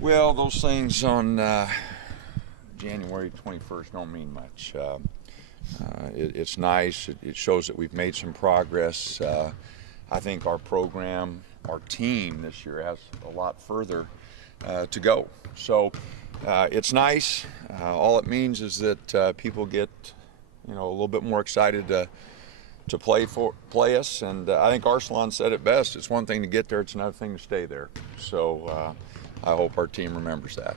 Well, those things on January 21st don't mean much. It's nice. It shows that we've made some progress. I think our program, our team this year has a lot further to go. So it's nice. All it means is that people get, a little bit more excited to play us. And I think Arsalan said it best. It's one thing to get there. It's another thing to stay there. So I hope our team remembers that.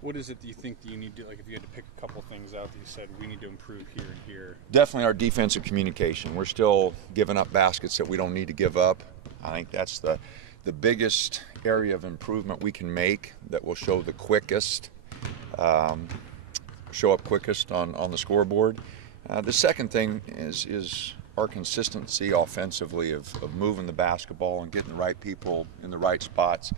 What is it that you think that you need to, like, if you had to pick a couple things out that you said we need to improve here and here? Definitely our defensive communication. We're still giving up baskets that we don't need to give up. I think that's the biggest area of improvement we can make that will show the quickest, show up quickest on the scoreboard. The second thing is our consistency offensively of moving the basketball and getting the right people in the right spots.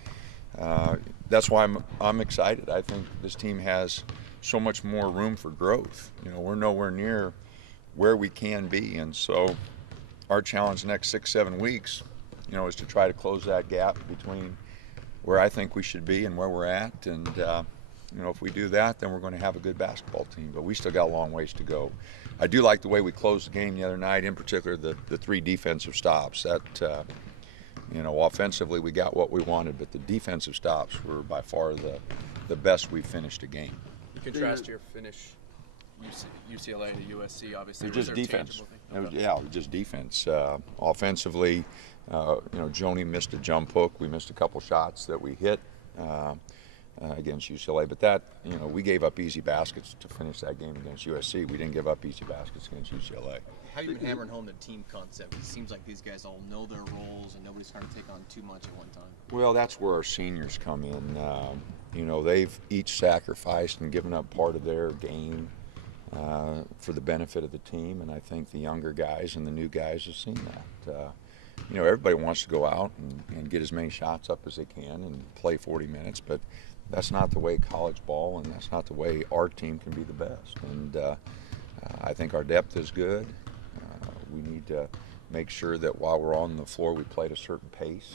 That's why I'm excited. I think this team has so much more room for growth. We're nowhere near where we can be, and so our challenge the next 6-7 weeks, is to try to close that gap between where I think we should be and where we're at. And if we do that, then we're going to have a good basketball team. But we still got a long ways to go. I do like the way we closed the game the other night, in particular the 3 defensive stops. That offensively we got what we wanted, but the defensive stops were by far the best we finished a game. You contrast your finish, UCLA to USC, obviously. It was just defense. It was just defense. Offensively, Joni missed a jump hook. We missed a couple shots that we hit against UCLA, but that, we gave up easy baskets to finish that game against USC. We didn't give up easy baskets against UCLA. How have you been hammering home the team concept? It seems like these guys all know their roles and nobody's trying to take on too much at one time. Well, that's where our seniors come in. They've each sacrificed and given up part of their game for the benefit of the team, and I think the younger guys and the new guys have seen that. Everybody wants to go out and get as many shots up as they can and play 40 minutes, but that's not the way college ball, and that's not the way our team can be the best. And I think our depth is good. We need to make sure that while we're on the floor, we play at a certain pace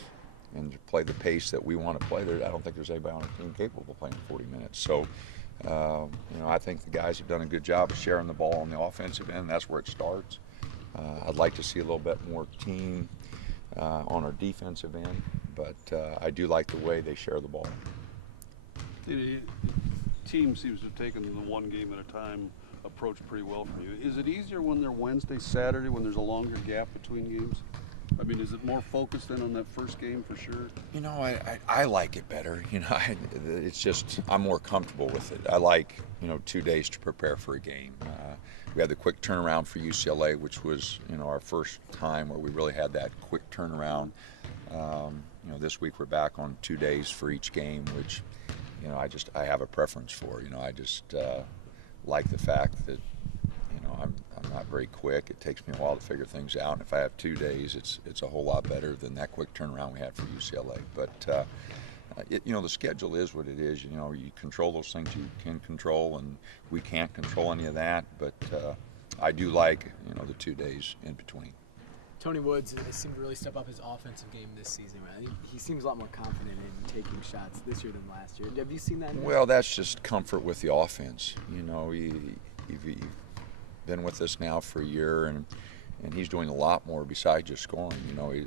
and play the pace that we want to play. I don't think there's anybody on our team capable of playing 40 minutes. So, I think the guys have done a good job of sharing the ball on the offensive end. That's where it starts. I'd like to see a little bit more team on our defensive end, but I do like the way they share the ball. The team seems to have taken the one game at a time approach pretty well for you. Is it easier when they're Wednesday, Saturday, when there's a longer gap between games? I mean, is it more focused than on that first game for sure? I like it better. It's just I'm more comfortable with it. I like 2 days to prepare for a game. We had the quick turnaround for UCLA, which was our first time where we really had that quick turnaround. This week we're back on 2 days for each game, which I have a preference for. I just like the fact that I'm not very quick. It takes me a while to figure things out. And if I have 2 days, it's a whole lot better than that quick turnaround we had for UCLA. But the schedule is what it is. You control those things you can control, and we can't control any of that. But I do like the 2 days in between. Tony Woods seemed to really step up his offensive game this season. Right? He seems a lot more confident in taking shots this year than last year. Have you seen that? Well, that's just comfort with the offense. You've been with us now for a year, and he's doing a lot more besides just scoring.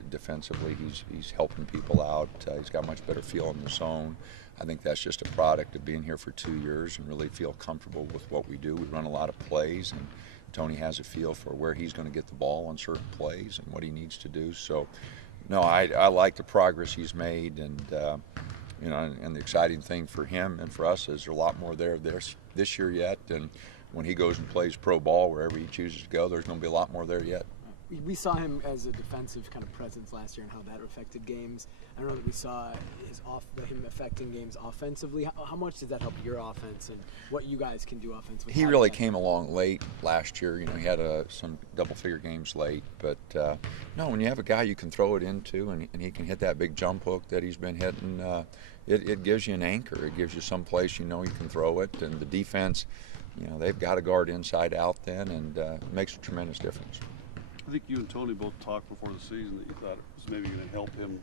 Defensively, he's helping people out. He's got much better feel in the zone. I think that's just a product of being here for 2 years and really feel comfortable with what we do. We run a lot of plays, and Tony has a feel for where he's going to get the ball on certain plays and what he needs to do. So, no, I like the progress he's made, and and the exciting thing for him and for us is there's a lot more there this year yet. And when he goes and plays pro ball wherever he chooses to go, there's going to be a lot more there yet. We saw him as a defensive kind of presence last year and how that affected games. I don't know that we saw him affecting games offensively. How much does that help your offense and what you guys can do offensively? He really came along late last year. He had some double-figure games late. But, no, when you have a guy you can throw it into and he can hit that big jump hook that he's been hitting, it gives you an anchor. It gives you some place you can throw it. And the defense, they've got to guard inside out then, and it makes a tremendous difference. I think you and Tony both talked before the season that you thought it was maybe going to help him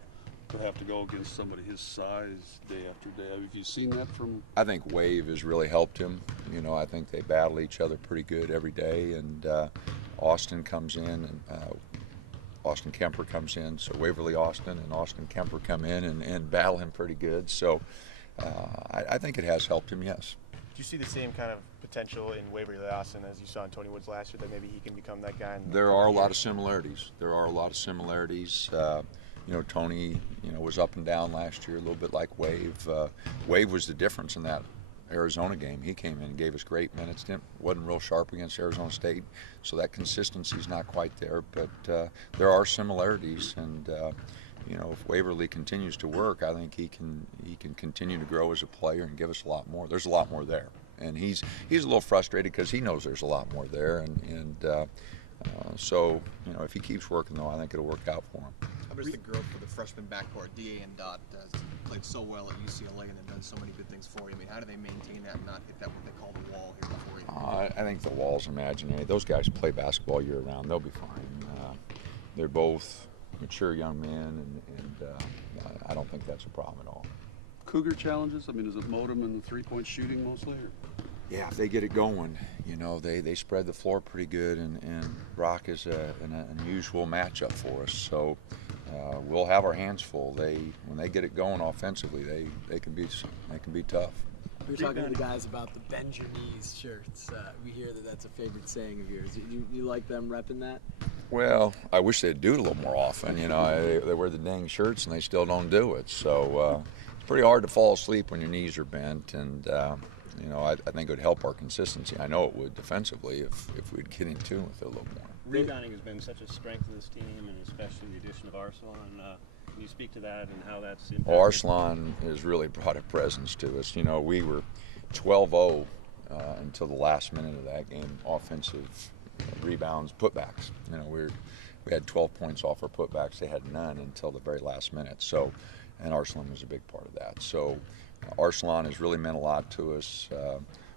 to have to go against somebody his size day after day. Have you seen that from? I think Wave has really helped him. You know, I think they battle each other pretty good every day, and Austin comes in, and Austin Kemper comes in, so Waverly Austin and Austin Kemper come in and battle him pretty good. So I think it has helped him, yes. Do you see the same kind of potential in Waverly Austin as you saw in Tony Woods last year, that maybe he can become that guy? There are a lot of similarities. You know, Tony, you know, was up and down last year, a little bit like Wave. Wave was the difference in that Arizona game. He came in and gave us great minutes. Wasn't real sharp against Arizona State, so that consistency is not quite there. But there are similarities, and you know, if Waverly continues to work, I think he can continue to grow as a player and give us a lot more. There's a lot more there, and he's a little frustrated because he knows there's a lot more there, and so you know, if he keeps working though, I think it'll work out for him. How about the growth for the freshman backcourt? DA and Dot played so well at UCLA and have done so many good things for you. I mean, how do they maintain that and not hit that what they call the wall here before you? I think the wall's imaginary. Those guys play basketball year round. They'll be fine. They're both mature young men, and I don't think that's a problem at all. Cougar challenges? I mean, is it Modem and three-point shooting mostly? Or? Yeah, if they get it going, you know, they spread the floor pretty good, and Rock is an unusual matchup for us. So we'll have our hands full. When they get it going offensively, they can be tough. We were talking to the guys about the bend your knees shirts. We hear that that's a favorite saying of yours. You like them repping that? Well, I wish they'd do it a little more often. You know, they wear the dang shirts and they still don't do it. So it's pretty hard to fall asleep when your knees are bent, and you know, I think it would help our consistency. I know it would defensively if we'd get in tune with it a little more. Rebounding has been such a strength of this team, and especially the addition of Arsalan. Can you speak to that and how that's impacted? Well, Arsalan has really brought a presence to us. You know, we were 12-0 until the last minute of that game. Offensive rebounds, putbacks. You know, we had 12 points off our putbacks. They had none until the very last minute. So, and Arsalan was a big part of that. So, Arsalan has really meant a lot to us.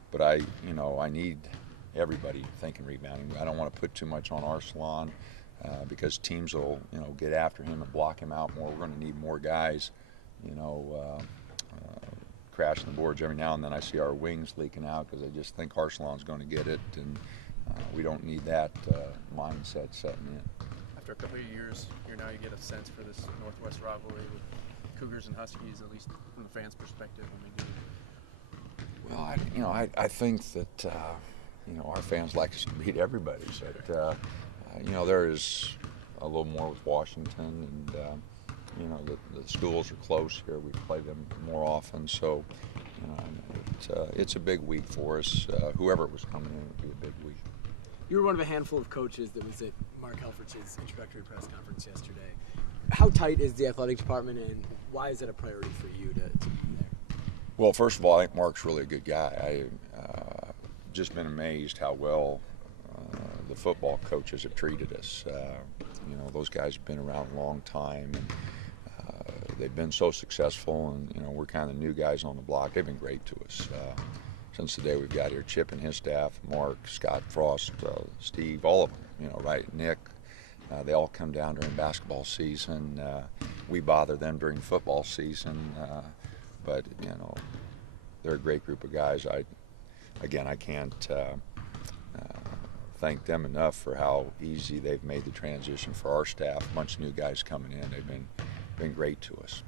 But I need everybody thinking rebounding. I don't want to put too much on Arsalan. Because teams will, you know, get after him and block him out more. We're going to need more guys, you know, crashing the boards every now and then. I see our wings leaking out because I just think Arsalan's going to get it, and we don't need that mindset setting in. After a couple of years, you get a sense for this Northwest rivalry with Cougars and Huskies, at least from the fans' perspective when they do. Well, I think that you know, our fans like us to beat everybody, but. You know, there is a little more with Washington, and you know, the schools are close here. We play them more often, so you know, it's a big week for us. Whoever was coming in, it would be a big week. You were one of a handful of coaches that was at Mark Helfrich's introductory press conference yesterday. How tight is the athletic department, and why is it a priority for you to be there? Well, first of all, I think Mark's really a good guy. I've just been amazed how well the football coaches have treated us. You know, those guys have been around a long time, and they've been so successful, and you know, we're kind of the new guys on the block. They've been great to us since the day we've got here. Chip and his staff, Mark, Scott Frost, Steve, all of them, you know, right, Nick. They all come down during basketball season. We bother them during football season, but you know, they're a great group of guys. I can't thank them enough for how easy they've made the transition for our staff. A bunch of new guys coming in. They've been great to us.